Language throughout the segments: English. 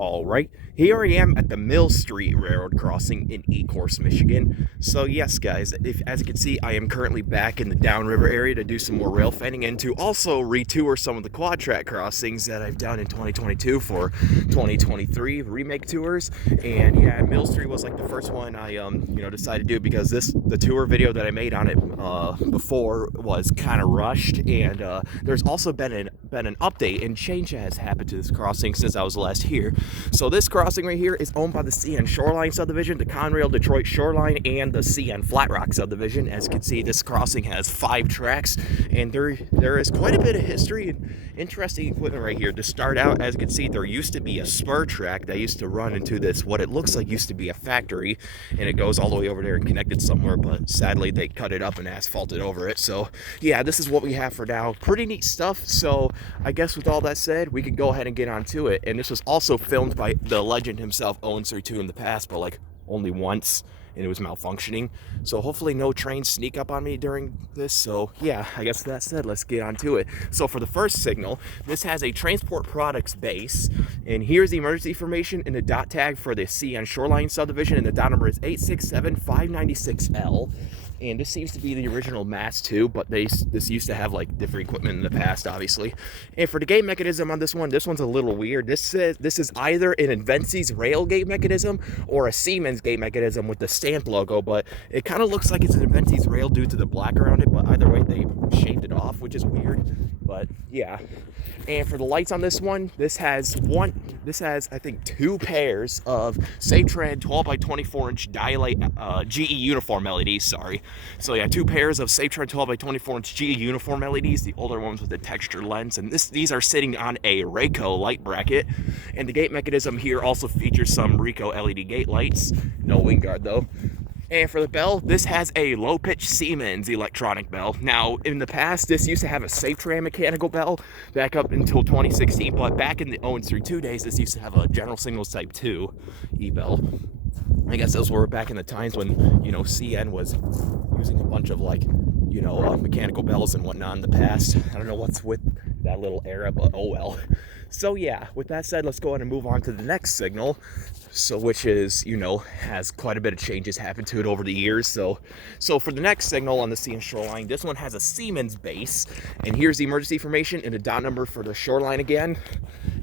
All right, here I am at the Mill Street Railroad crossing in Ecorse, Michigan. So yes, guys, as you can see, I am currently back in the Downriver area to do some more rail fanning and to also retour some of the quad track crossings that I've done in 2022 for 2023 remake tours. And yeah, Mill Street was like the first one I decided to do because the tour video that I made on it before was kind of rushed, and there's also been an update and change that has happened to this crossing since I was last here. So this crossing right here is owned by the CN Shoreline subdivision, the Conrail Detroit Shoreline, and the CN Flat Rock subdivision. As you can see, this crossing has 5 tracks, and there is quite a bit of history and interesting equipment right here. To start out, as you can see, there used to be a spur track that used to run into this, what it looks like used to be a factory, and it goes all the way over there and connected somewhere, but sadly they cut it up and asphalted over it. So yeah, this is what we have for now. Pretty neat stuff. So I guess with all that said, we can go ahead and get on to it. And this was also filmed by the legend himself, Owen 32, in the past, but like only once, and it was malfunctioning. So hopefully no trains sneak up on me during this. So yeah, I guess with that said, let's get on to it. So for the first signal, this has a transport products base, and here's the emergency information in the dot tag for the CN Shoreline subdivision, and the dot number is 867596L. And this seems to be the original mast too, but this used to have like different equipment in the past, obviously. And for the gate mechanism on this one's a little weird. This is either an Invensi's rail gate mechanism or a Siemens gate mechanism with the stamp logo, but it kind of looks like it's an Invensi's rail due to the black around it, but either way they shaved it off, which is weird. But yeah. And for the lights on this one, this has I think 2 pairs of Safetran 12 by 24 inch dialight GE uniform LEDs, sorry. So yeah, 2 pairs of Safetran 12 by 24 inch GE uniform LEDs, the older ones with the textured lens, and these are sitting on a Rayco light bracket. And the gate mechanism here also features some Ricoh LED gate lights, no wing guard though. And for the bell, this has a low-pitch Siemens electronic bell. Now, in the past, this used to have a Safetran mechanical bell back up until 2016, but back in the Owens 32 days, this used to have a General Signals Type 2 e-bell. I guess those were back in the times when, CN was using a bunch of, mechanical bells and whatnot in the past. I don't know what's with that little era, but oh well. So yeah, with that said, let's go ahead and move on to the next signal. So which is, has quite a bit of changes happened to it over the years. So for the next signal on the CN Shoreline, this one has a Siemens base. And here's the emergency information and the dot number for the Shoreline again.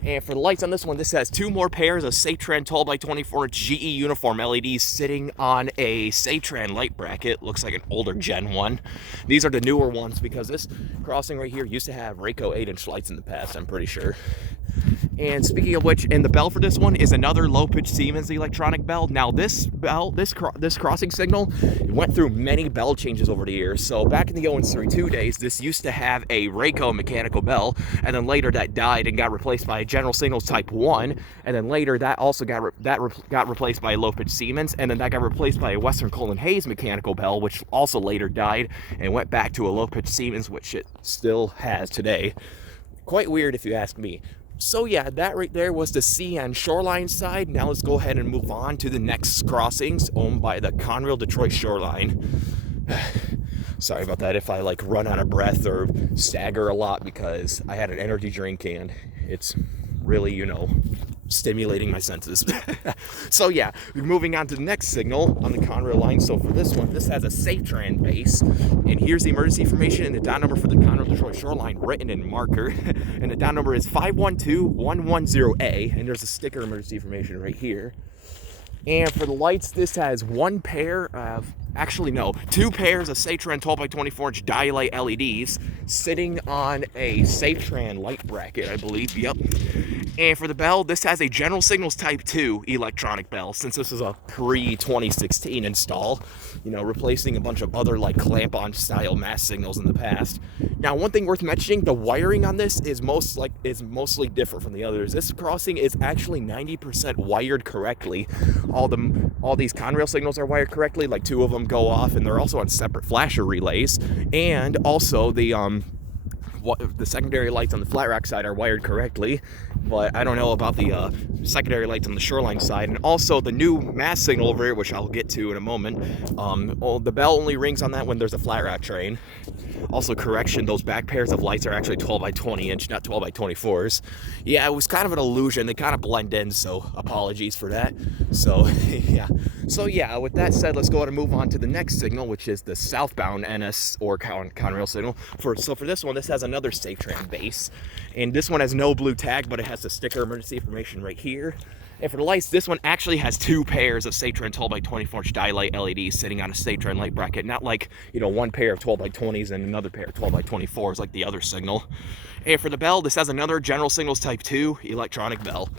And for the lights on this one, this has 2 more pairs of Safetran 12 by 24 inch GE uniform LEDs sitting on a Safetran light bracket. Looks like an older Gen 1. These are the newer ones because this crossing right here used to have Rayco 8-inch lights in the past, I'm pretty sure. And speaking of which, and the bell for this one is another low-pitch Siemens electronic bell. Now this bell, this crossing signal, it went through many bell changes over the years. So back in the Owens 32 days, this used to have a Rayco mechanical bell, and then later that died and got replaced by a General Signals Type 1, and then later that also got replaced by a low-pitch Siemens, and then that got replaced by a Western Cullen Hayes mechanical bell, which also later died and went back to a low-pitch Siemens, which it still has today. Quite weird if you ask me. So yeah, that right there was the CN Shoreline side. Now let's go ahead and move on to the next crossings owned by the Conrail Detroit Shoreline. Sorry about that if I run out of breath or stagger a lot because I had an energy drink and it's really, stimulating my senses. So yeah, we're moving on to the next signal on the Conrail line. So for this one, this has a Safetran base, and here's the emergency information and the dot number for the Conrail Detroit Shoreline written in marker, and the dot number is 512110A, and there's a sticker emergency information right here. And for the lights, this has 2 pairs of Safetran 12 by 24 inch dialight LEDs sitting on a Safetran light bracket, I believe. Yep. And for the bell, this has a General Signals Type 2 electronic bell, since this is a pre-2016 install, replacing a bunch of other clamp-on style mass signals in the past. Now, one thing worth mentioning, the wiring on this is mostly different from the others. This crossing is actually 90% wired correctly. All these Conrail signals are wired correctly, 2 of them go off, and they're also on separate flasher relays, and also the secondary lights on the Flat Rock side are wired correctly, but I don't know about the secondary lights on the Shoreline side. And also the new mass signal over here, which I'll get to in a moment, the bell only rings on that when there's a Flat Rock train. Also, correction, those back pairs of lights are actually 12 by 20 inch, not 12 by 24s. Yeah, it was kind of an illusion. They kind of blend in, so apologies for that. So, yeah. So, yeah, with that said, let's go ahead and move on to the next signal, which is the southbound NS or Conrail signal. So for this one, this has another SafeTran base. And this one has no blue tag, but it has the sticker emergency information right here. And for the lights, this one actually has two pairs of SafeTran 12 by 24 inch daylight LEDs sitting on a SafeTran light bracket. Not like, you know, one pair of 12 by 20s and another pair of 12 by 24s like the other signal. And for the bell, this has another General Signals Type 2 electronic bell.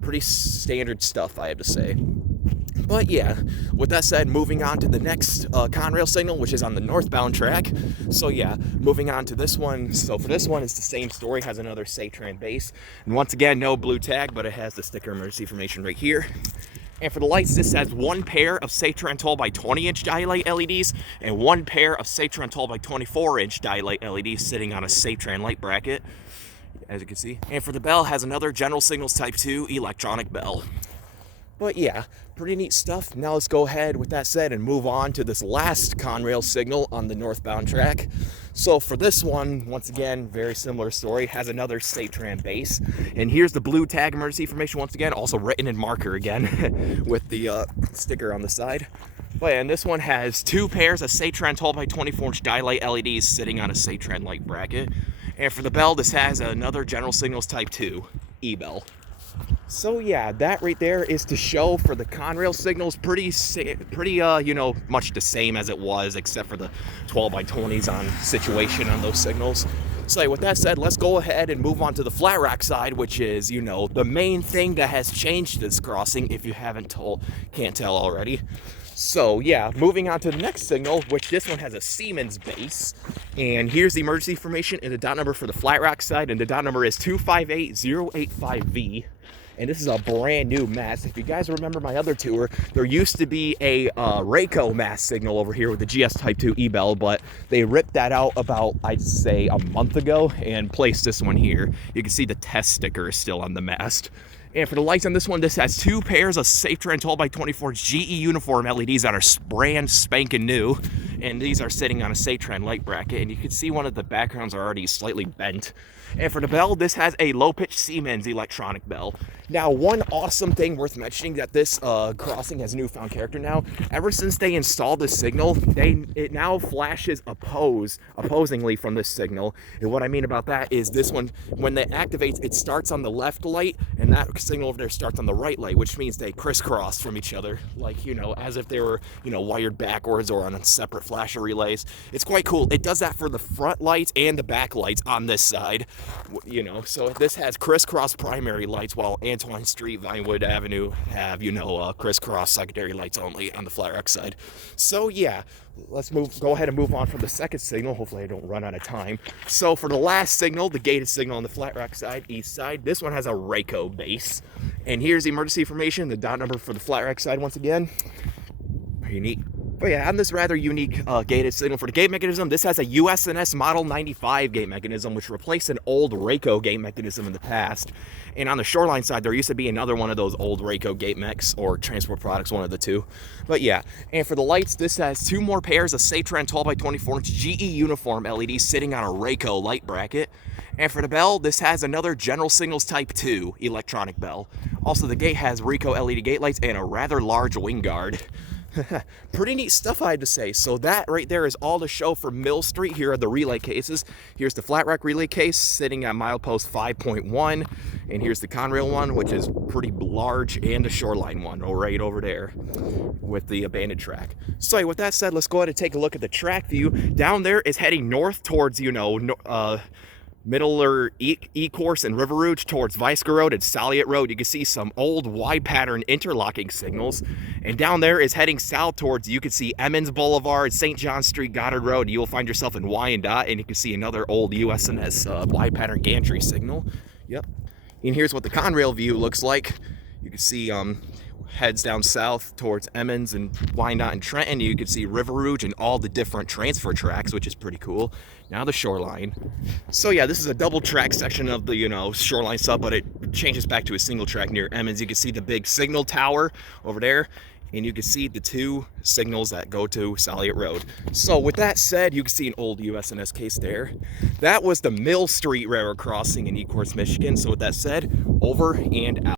Pretty standard stuff, I have to say. But yeah, with that said, moving on to the next Conrail signal, which is on the northbound track. So yeah, moving on to this one. So for this one, it's the same story, has another SafeTran base. And once again, no blue tag, but it has the sticker emergency information right here. And for the lights, this has one pair of SafeTran 12 by 20 inch daylight LEDs and one pair of SafeTran 12 by 24 inch daylight LEDs sitting on a SafeTran light bracket, as you can see. And for the bell, has another General Signals Type 2 electronic bell. But yeah, pretty neat stuff. Now let's go ahead, with that said, and move on to this last Conrail signal on the northbound track. So for this one, once again, very similar story, has another SafeTran base. And here's the blue tag emergency information once again, also written in marker again with the sticker on the side. But yeah, and this one has two pairs of SafeTran 12 by 24 inch daylight LEDs sitting on a SafeTran light bracket. And for the bell, this has another General Signals Type 2 e-bell. So yeah, that right there is to show for the Conrail signals, pretty you know, much the same as it was, except for the 12 by 20s on situation on those signals. So with that said, let's go ahead and move on to the flat rack side, which is, you know, the main thing that has changed this crossing, if you can't tell already. So yeah, moving on to the next signal, which this one has a Siemens base. And here's the emergency information and the dot number for the flat rack side, and the dot number is 258085V. And this is a brand new mast. If you guys remember my other tour, there used to be a Rayco mast signal over here with the GS Type 2 e-bell, but they ripped that out about, I'd say, a month ago and placed this one here. You can see the test sticker is still on the mast. And for the lights on this one, this has two pairs of SafeTran 12 by 24 GE uniform LEDs that are brand spanking new. And these are sitting on a SafeTran light bracket. And you can see one of the backgrounds are already slightly bent. And for the bell, this has a low-pitch Siemens electronic bell. Now, one awesome thing worth mentioning that this crossing has newfound character now. Ever since they installed this signal, it now flashes opposingly from this signal. And what I mean about that is this one, when it activates, it starts on the left light, and that signal over there starts on the right light, which means they crisscross from each other, like, you know, as if they were, you know, wired backwards or on separate flasher relays. It's quite cool. It does that for the front lights and the back lights on this side. You know, so this has crisscross primary lights, while Antoine Street, Vinewood Avenue have, you know, crisscross secondary lights only on the flat rack side. So yeah, let's go ahead and move on from the second signal. Hopefully I don't run out of time. So for the last signal, the gated signal on the flat rack side, east side, this one has a Rayco base. And here's the emergency information, the dot number for the flat rack side once again. Pretty neat. But yeah, on this rather unique gated signal for the gate mechanism, this has a USNS Model 95 gate mechanism, which replaced an old Rayco gate mechanism in the past. And on the Shoreline side, there used to be another one of those old Rayco gate mechs, or Transport Products, one of the two. But yeah, and for the lights, this has two more pairs of SafeTran 12 by 24 inch GE uniform LEDs sitting on a Rayco light bracket. And for the bell, this has another General Signals Type 2 electronic bell. Also, the gate has Rayco LED gate lights and a rather large wing guard. Pretty neat stuff, I had to say. So that right there is all the show for Mill Street. Here are the relay cases. Here's the flat rack relay case sitting at milepost 5.1, and here's the Conrail one, which is pretty large, and the Shoreline one right over there with the abandoned track. So with that said, let's go ahead and take a look at the track view. Down there is heading north towards, you know, Middler Ecorse and River Rouge towards Visker Road and Saliot Road. You can see some old Y pattern interlocking signals. And down there is heading south towards, you can see Emmons Boulevard, St. John Street, Goddard Road. You will find yourself in Wyandotte, and you can see another old USNS Y pattern gantry signal. Yep. And here's what the Conrail view looks like. You can see heads down south towards Emmons and Wyandotte and Trenton. You can see River Rouge and all the different transfer tracks, which is pretty cool. Now the Shoreline. So yeah, this is a double track section of the, you know, Shoreline sub, but it changes back to a single track near Emmons. You can see the big signal tower over there. and you can see the two signals that go to Solliot Road. So with that said, you can see an old USNS case there. That was the Mill Street Railroad crossing in Ecorse, Michigan. So with that said, over and out.